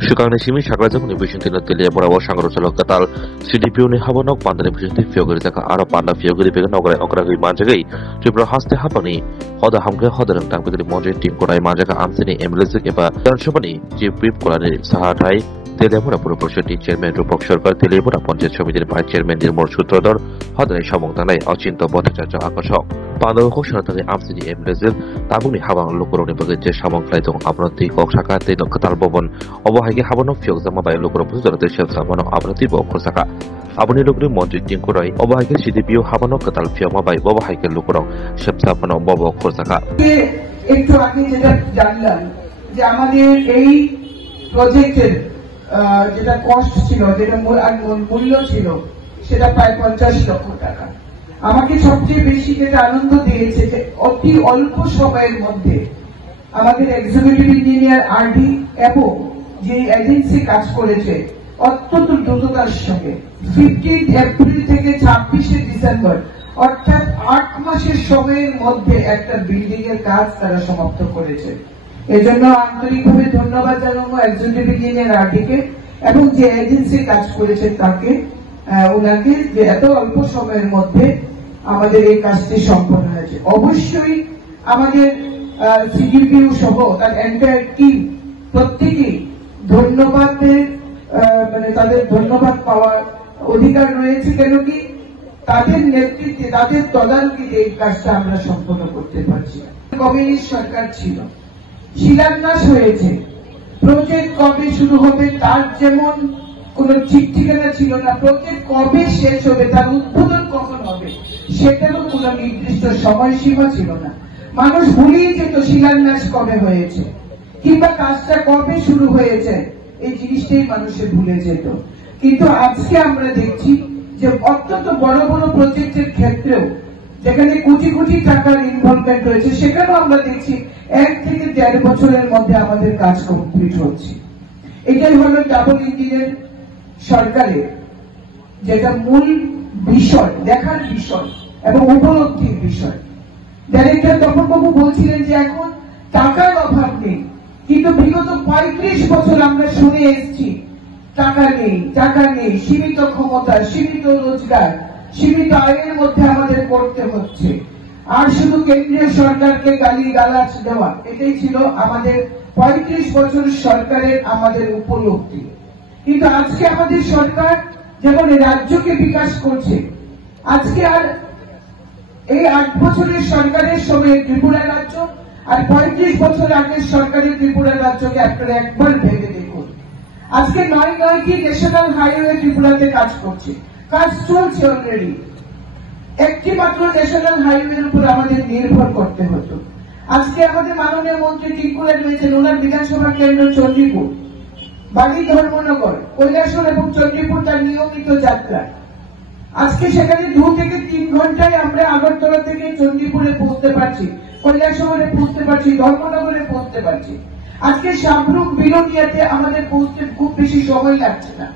Shukang Nishimi Shakrazam Vision in the Telebora Shangarosalo Katal, CDPU Habanok, Panda Vision Fiogritaka, Ara Panda Fiogri Okragi Majagi, Tripura Haste Hapani, Hoda Hamka Hodder and Tank with the Mojan Team Korai Majaka Anthony Emilizik Eba, Shopani, Chief Whip Kolani Sahatai, Telebora Proportionity Chairman Rupok Shurka, Telebora Ponjet Committee by Chairman Dilmor Sutrodor, Hodder Shamongtane, Ochinto Botacha Akashok. Panda Hoshanatani Amsini Emilizik, Tabuni Havan Lokoroni Bagaje Shamong Clayton, Abnoti Koksaka, Katal Bobon, Obohagi Habano Fiozama by Lokoro the Shells Habano Abratibo Kosaka. Abuni Lokri Monji Tinkurai, Obahaki CDPU Habano Katal Fioma by Bobahaki Lokoro, Shepsapano Bobo Kosaka. একটু আগে যেটা জানলাম যে আমাদের এই প্রজেক্টের যেটা cost ছিল, যেটা মূল্য ছিল, সেটা প্রায় 50 লক্ষ টাকা। আমাকে সবচেয়ে বেশি যেটা আনন্দ দিয়েছে যে অতি অল্প সময়ের মধ্যে আমাদের এক্সিকিউটিভ ইঞ্জিনিয়ার আরডি এবং যে এজেন্সি কাজ করেছে অত্যন্ত দ্রুততার সঙ্গে 15 এপ্রিল থেকে 26 ডিসেম্বর অর্থাৎ 8 মাসের সময়ের মধ্যে একটা বিল্ডিং এর কাজ তারা সমাপ্ত করেছে। এজন্য আন্তরিকভাবে ধন্যবাদ জানাবো এক্সিকিউটিভ ইঞ্জিনিয়ার আরডিকে এবং যে এজেন্সি কাজ করেছে তাকে, ওনাকে যে এত অল্প সময়ের মধ্যে আমাদের এই কাজটি সম্পন্ন হয়েছে। অবশ্যই আমাদের সিডিপিইউ সহ তার এন্টায়ার টিম প্রত্যেকেই ধন্যবাদের তাদের ধন্যবাদ পাওয়ার অধিকার রয়েছে, কেন কি তাদের নেতৃত্বে তাদের তদারকিতে এই কাজটা আমরা সম্পন্ন করতে পারছি। কমিউনিস্ট সরকার ছিল, শিলান্যাস হয়েছে, প্রজেক্ট কবে শুরু হবে তার যেমন কোন ঠিক ঠিকানা ছিল না, প্রজেক্ট কবে শেষ হবে তার উদ্বোধন কখন হবে সেটারও কোন নির্দিষ্ট সময়সীমা ছিল না। মানুষ ভুলেই যেত শিলান্যাস কবে হয়েছে কিংবা কাজটা কবে শুরু হয়েছে, এই জিনিসটাই মানুষের ভুলে যেত। কিন্তু আজকে আমরা দেখছি যে অত্যন্ত বড় বড় প্রজেক্টের ক্ষেত্রেও যেখানে কোটি কোটি টাকার ইনভলভমেন্ট রয়েছে সেখানেও আমরা দেখছি 1 থেকে 1.5 বছরের মধ্যে আমাদের কাজ কমপ্লিট হচ্ছে। এটাই হলো ডাবল ইঞ্জিনের সরকারের যেটা মূল বিষয়, দেখার বিষয় এবং উপলব্ধির বিষয়। ডাইরেক্টর তপনবাবু বলছিলেন যে এখন টাকার অভাব নেই, কিন্তু বিগত 35 বছর আমরা শুনে এসেছি টাকা নেই, টাকা নেই, সীমিত ক্ষমতা, সীমিত রোজগার, সীমিত আয়ের মধ্যে আমাদের করতে হচ্ছে, আর শুধু কেন্দ্রীয় সরকারকে গালি গালাজ দেওয়া, এটাই ছিল আমাদের 35 বছর সরকারের আমাদের উপলব্ধি। কিন্তু আজকে আমাদের সরকার যেমন রাজ্যকে বিকাশ করছে, আজকে আর এই 8 বছরের সরকারের সময় ত্রিপুরা রাজ্য আর 35 বছর আগের সরকারের ত্রিপুরা রাজ্যকে আপনারা একবার ভেবে দেখুন। আজকে 9টি ন্যাশনাল হাইওয়ে ত্রিপুরাতে কাজ করছে, কাজ চলছে অলরেডি। একটি মাত্র ন্যাশনাল হাইওয়ের উপর আমাদের নির্ভর করতে হতো। আজকে আমাদের মাননীয় মন্ত্রী ত্রিপুরা রয়েছেন, ওনার বিধানসভা কেন্দ্র চণ্ডীপুর, বালি ধর্মনগর, কৈলাসহর এবং চণ্ডীপুর তার নিয়মিত যাত্রা। আজকে সেখানে 2 থেকে 3 ঘন্টায় আমরা আগরতলা থেকে চণ্ডীপুরে পৌঁছতে পারছি, কৈলাসহরে পৌঁছতে পারছি, ধর্মনগরে পৌঁছতে পারছি। আজকে সাবরুম বিলোনিয়াতে আমাদের পৌঁছতে খুব বেশি সময় লাগছে না।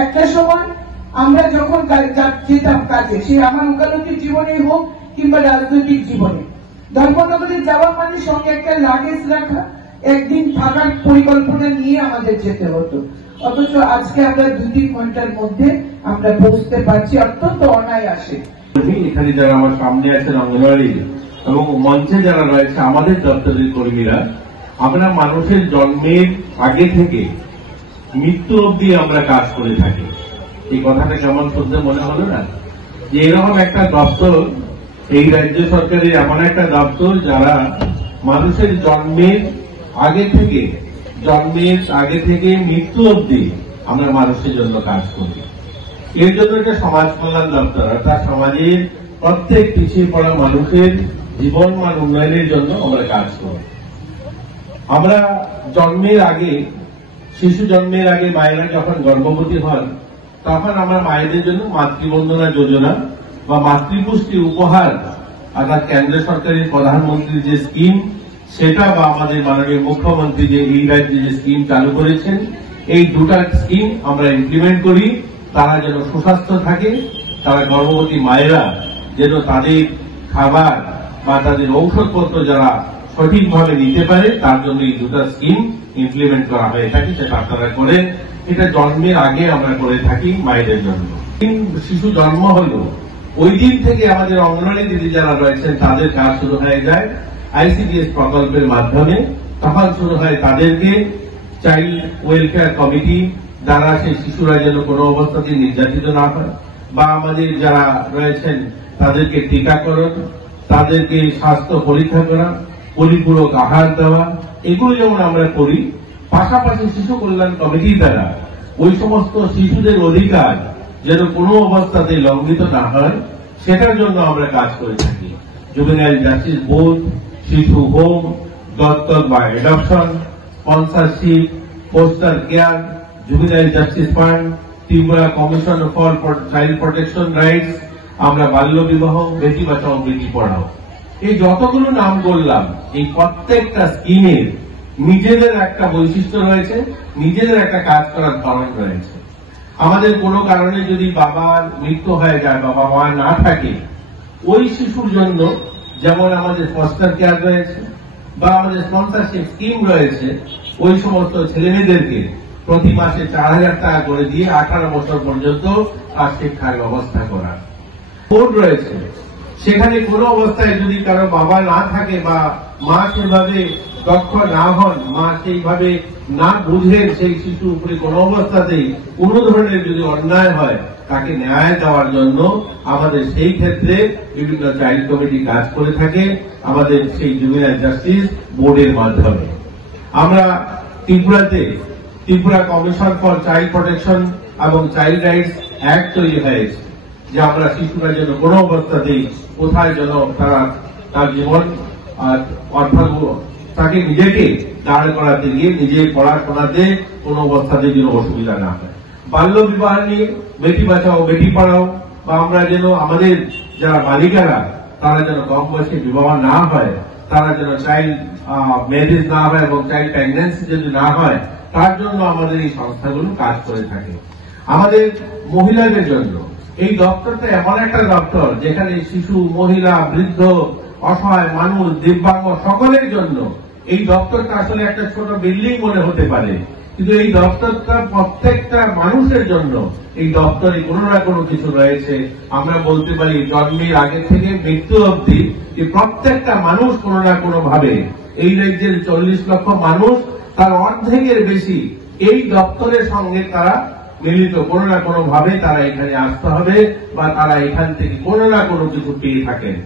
একটা সময় আমরা যখন যেতাম কাজে, সে আমার ওকালতির জীবনে হোক কিংবা রাজনৈতিক জীবনে, ধর্মনগরে যাওয়া মানে সঙ্গে একটা লাগেজ রাখা, একদিন থাকার পরিকল্পনা নিয়ে আমাদের যেতে হতো। অথচ আজকে আমরা 2-3 ঘন্টার মধ্যে আমরা পৌঁছতে পারছি অত্যন্ত অনায়াসে। এখানে যারা আমার সামনে আছেন অঙ্গনওয়াড়ি এবং মঞ্চে যারা রয়েছে আমাদের দপ্তরের কর্মীরা, আমরা মানুষের জন্মের আগে থেকে মৃত্যু অবধি আমরা কাজ করে থাকি। এই কথাটা কেমন শুনতে মনে হলো না? যে এরকম একটা দপ্তর, এই রাজ্য সরকারের এমন একটা দপ্তর যারা মানুষের জন্মের আগে থেকে মৃত্যু অবধি আমরা মানুষের জন্য কাজ করি। এর জন্য একটা সমাজ কল্যাণ দপ্তর, অর্থাৎ সমাজের প্রত্যেক পিছিয়ে পড়া মানুষের জীবন মান উন্নয়নের জন্য আমরা কাজ করি। আমরা শিশু জন্মের আগে মায়েরা যখন গর্ভবতী হন, তখন আমরা মায়েদের জন্য মাতৃবন্দনা যোজনা বা মাতৃপুষ্টি উপহার, অর্থাৎ কেন্দ্র সরকারের প্রধানমন্ত্রীর যে স্কিম সেটা বা আমাদের মাননীয় মুখ্যমন্ত্রী যে এই রাজ্যে যে স্কিম চালু করেছেন, এই 2টা স্কিম আমরা ইমপ্লিমেন্ট করি। তারা যেন সুস্বাস্থ্য থাকে, তারা গর্ভবতী মায়েরা যেন তাদের খাবার বা তাদের ঔষধপত্র যারা সঠিকভাবে নিতে পারে তার জন্য এই দুটো স্কিম ইমপ্লিমেন্ট করা হয়ে থাকে, সেটা আপনারা করেন। এটা জন্মের আগে আমরা করে থাকি মায়েদের জন্য। শিশু জন্ম হলো ওই দিন থেকে আমাদের অঙ্গনওয়াড়ি দিদি যারা রয়েছেন তাদের কাজ শুরু হয়ে যায় আইসিডিএস প্রকল্পের মাধ্যমে। তখন শুরু হয় তাদেরকে চাইল্ড ওয়েলফেয়ার কমিটি দ্বারা সেই শিশুরা যেন কোনো অবস্থাতে নির্যাতিত না হয়, বা আমাদের যারা রয়েছেন তাদেরকে টিকাকরণ, তাদেরকে স্বাস্থ্য পরীক্ষা করা, পরিপূরক আহার দেওয়া, এগুলো যেমন আমরা করি। পাশাপাশি শিশু কল্যাণ কমিটির দ্বারা ওই সমস্ত শিশুদের অধিকার যেন কোনো অবস্থাতে লঙ্ঘিত না হয় সেটার জন্য আমরা কাজ করে থাকি। জুভেনাইল জাস্টিস বোর্ড, শিশু হোম, দত্তক বা adoption, sponsorship, foster care, juvenile justice fund, Tripura commission for child protection rights, আমরা বাল্য বিবাহ, বেটি বাঁচাও বেটি পড়াও, এই যতগুলো নাম বললাম, এই প্রত্যেকটা স্কিমের নিজেদের একটা বৈশিষ্ট্য রয়েছে, নিজেদের একটা কাজ করার ধরন রয়েছে। আমাদের কোনো কারণে যদি বাবার মৃত্যু হয়ে যায় বা বাবা না থাকে, ওই শিশুর জন্য যেমন আমাদের ফস্টার কেয়ার রয়েছে বা আমাদের স্পন্সরশিপ স্কিম রয়েছে, ওই সমস্ত ছেলেমেয়েদেরকে প্রতি মাসে 4,000 টাকা করে দিয়ে 18 বছর পর্যন্ত তার শিক্ষার ব্যবস্থা করা। বোর্ড রয়েছে, সেখানে কোনো অবস্থায় যদি কারো বাবা না থাকে বা মা সেভাবে দক্ষ না হন, মা সেইভাবে না বুঝেন সেই শিশু উপরে কোনো অবস্থাতেই কোন ধরনের যদি অন্যায় হয় তাকে ন্যায় দেওয়ার জন্য আমাদের সেই ক্ষেত্রে বিভিন্ন চাইল্ড কমিটি কাজ করে থাকে আমাদের সেই জুভেনাইল জাস্টিস বোর্ডের মাধ্যমে। আমরা ত্রিপুরাতে Tripura commission for child protection এবং চাইল্ড রাইটস অ্যাক্ট তৈরি হয়েছে, যে আমরা শিশুরা যেন কোনো অবস্থাতেই কোথায় যেন তারা তার জীবন অর্থাৎ তাকে নিজেকে দাঁড় করাতে গিয়ে নিজে পড়াশোনাতে কোনো অবস্থাতে যেন অসুবিধা না হয়। বাল্য বিবাহ নিয়ে বেটি বাঁচাও বেটি পড়াও, বা আমরা যেন আমাদের যারা বালিকারা তারা যেন কম বয়সে বিবাহ না হয়, তারা যেন চাইল্ড ম্যারেজ না হয় এবং চাইল্ড প্রেগন্যান্সি যদি না হয়, তার জন্য আমাদের এই সংস্থাগুলো কাজ করে থাকে। আমাদের মহিলাদের জন্য এই দপ্তরটা এমন একটা দপ্তর যেখানে শিশু, মহিলা, বৃদ্ধ, অসহায় মানুষ, দিব্যাঙ্গ সকলের জন্য এই দপ্তরটা আসলে একটা ছোট বিল্ডিং মনে হতে পারে, কিন্তু এই দপ্তরটা প্রত্যেকটা মানুষের জন্য এই দপ্তরে কোনো না কোনো কিছু রয়েছে। আমরা বলতে পারি জন্মের আগে থেকে মৃত্যু অবধি যে প্রত্যেকটা মানুষ কোনো না কোনো ভাবে, এই রাজ্যের 40 লক্ষ মানুষ তার অর্ধেকের বেশি এই দপ্তরের সঙ্গে তারা মিলিত, কোনো না কোনো ভাবে তারা এখানে আসতে হবে বা তারা এখান থেকে কোনো না কোনো কিছু পেয়ে থাকেন।